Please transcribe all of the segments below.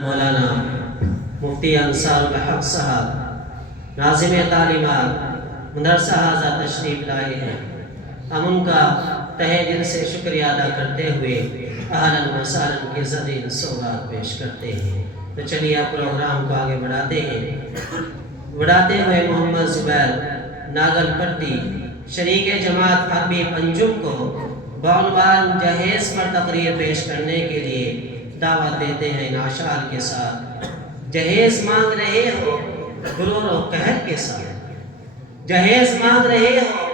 مولانا مفتی انصار الحق صاحب ناظم تعلیمات مدرسہ حاضہ تشریف لائے ہیں. ہم ان کا تہہ دل سے شکریہ ادا کرتے ہوئے اہلاً و سہلاً کی زدین سوگات پیش کرتے ہیں. تو چلیے آپ پروگرام کو آگے بڑھاتے ہوئے محمد زبیر ناگل پٹی شریک جماعت حبیب انجم کو بعنوان جہیز پر تقریر پیش کرنے کے لیے دعوت دیتے ہیں ان اشعار کے ساتھ. جہیز مانگ رہے ہو غرور و قہر کے ساتھ، جہیز مانگ رہے ہو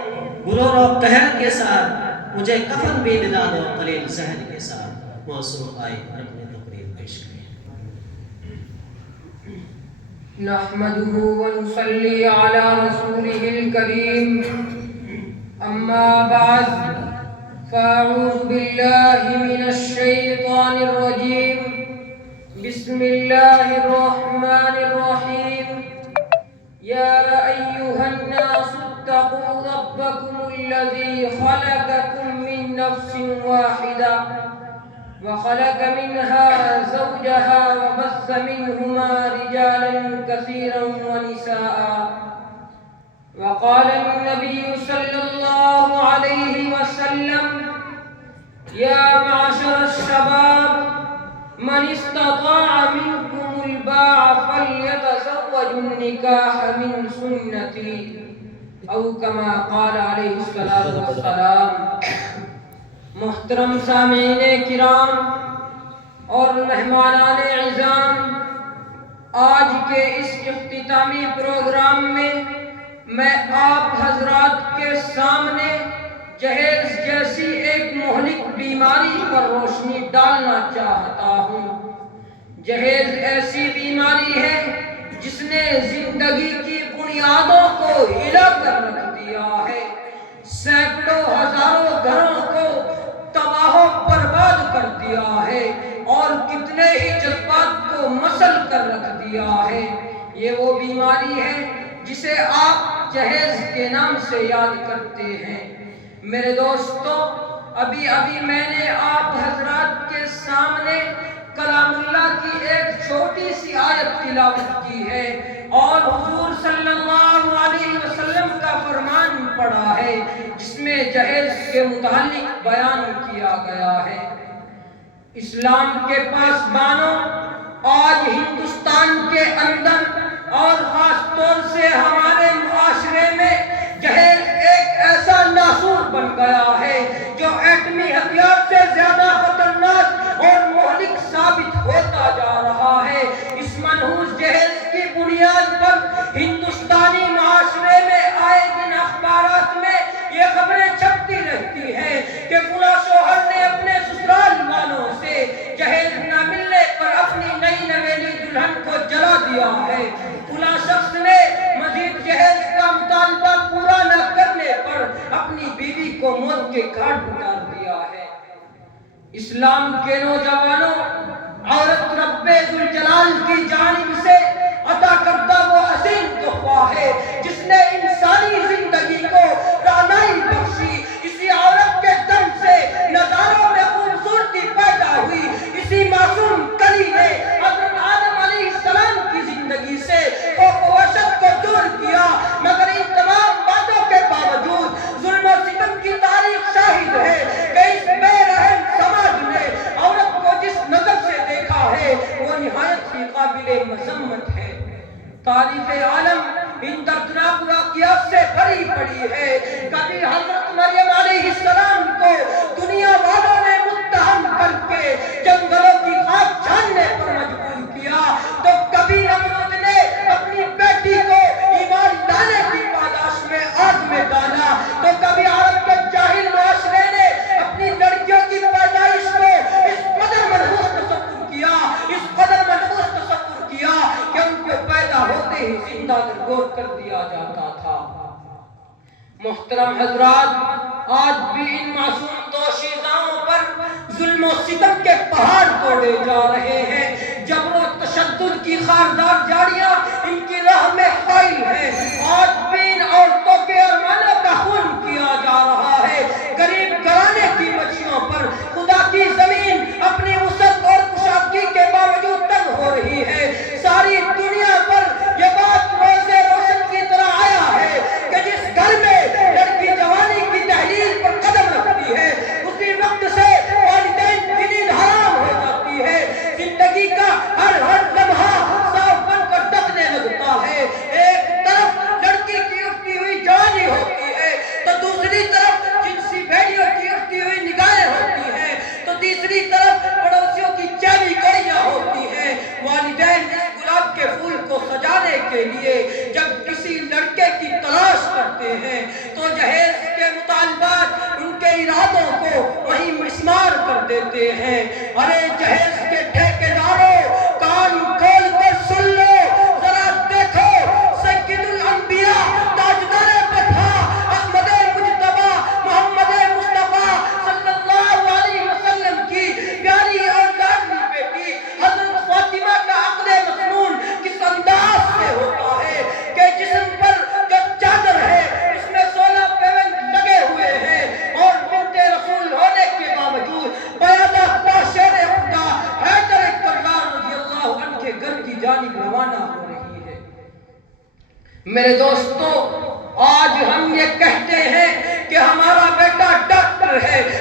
غرور و قہر کے ساتھ، مجھے کفن بھی دلا دو قلیل زہر کے ساتھ. موصوف آئے اور اپنی تقریر پیش کریں. نحمده ونصلي على رسوله الكريم اما بعد فاعوذ بالله من الشيطان الرجيم بسم الله الرحمن الرحيم يا ايها الناس اتقوا ربكم الذي خلقكم من نفس واحدة وخلق منها زوجها وبث منهما رجالا كثيرا ونساء. وقال النبي صلى الله عليه وسلم يا معشر الشباب من استطاع منكم الباء فليتزوج النكاح من سنتي او كما قال عليه الصلاة والسلام. محترم سامعین کرام اور مہمانان اعزام، آج کے اس اختتامی پروگرام میں آپ حضرات کے سامنے جہیز جیسی ایک مہلک بیماری پر روشنی ڈالنا چاہتا ہوں. جہیز ایسی بیماری ہے جس نے زندگی کی بنیادوں کو ہلا کر رکھ دیا ہے، سینکڑوں ہزاروں گھروں کو تباہ و برباد کر دیا ہے اور کتنے ہی جذبات کو مسل کر رکھ دیا ہے. یہ وہ بیماری ہے جسے آپ جہیز کے نام سے یاد کرتے ہیں. میرے دوستو، ابھی میں نے آپ حضرات کے سامنے کلام اللہ کی ایک چھوٹی سی آیت تلاوت کی ہے اور حضور صلی اللہ علیہ وسلم کا فرمان پڑھا ہے جس میں جہیز کے متعلق بیان کیا گیا ہے. اسلام کے پاسبانوں، آج ہندوستان کے اندر اور خاص طور سے ہمارے معاشرے میں جہیز ایک ایسا ناسور بن گیا ہے جو ایٹمی ہتھیار سے زیادہ خطرناک اور مہلک ثابت ہوتا جا رہا ہے. اس منحوس جہیز کی بنیاد پر ہندوستانی معاشرے میں آئے دن اخبارات میں یہ خبریں چھپتی رہتی ہیں کہ فلاں شوہر نے اپنے سسرال والوں سے جہیز نہ ملنے پر اپنی نئی نویلی دلہن کو جلا دیا ہے، فلاں شخص نے مزید جہیز کا مطالبہ پورا نہ کرنے پر اپنی بیوی کو موت کے گھاٹ اتار دیا ہے. اسلام کے نوجوانوں، عورت رب ذوالجلال کی جانب سے عطا کردہ وہ عظیم تحفہ ہے جس نے انسانی زندگی کو رعنائی بخشی. اسی عورت کے دم سے نظاروں میں خوبصورتی پیدا ہوئی. اسی معصوم کلی نے حضرت آدم علیہ السلام کی زندگی سے خوف و وحشت کو دور کیا. مگر ان تمام باتوں کے باوجود ظلم و ستم کی تاریخ شاہد ہے کہ اس بے رحم سماج نے عورت کو جس نظر سے دیکھا ہے وہ نہایت ہی قابل مذمت ہے. تاریخ عالم ان دردناک واقعات سے بھری پڑی ہے. کبھی حضرت مریم علیہ السلام کو دنیا والوں نے متہم کر کے جنگلوں کی خاک چھاننے پر مجبور کیا، تو کبھی نمرود نے اپنی بیٹی کو ایمان لانے کی پاداش میں آگ میں ڈالا، تو کبھی عرب کے جاہل معاشرے نے اپنی لڑکیوں کی پیدائش کو اس قدر منحوس تصور کیا، اس قدر منحوس تصور کیا کہ ان کو پیدا ہوتے ہی زندہ درگور کر دیا جاتا تھا. محترم حضرات، آج بھی ان معصوم دوشیزاؤں پر ظلم و ستم کے پہاڑ توڑے جا رہے ہیں. جبر و تشدد کی خاردار جاڑیاں ان کی راہ میں حائل ہیں. آج بھی ان عورتوں کے ارمانوں کا خون کیا جا رہا ہے. غریب گھرانے کی بچیوں پر خدا کی زمین اپنی وسعت اور کشادگی کے باوجود تنگ ہو میرے دوستوں، آج ہم یہ کہتے ہیں کہ ہمارا بیٹا ڈاکٹر ہے،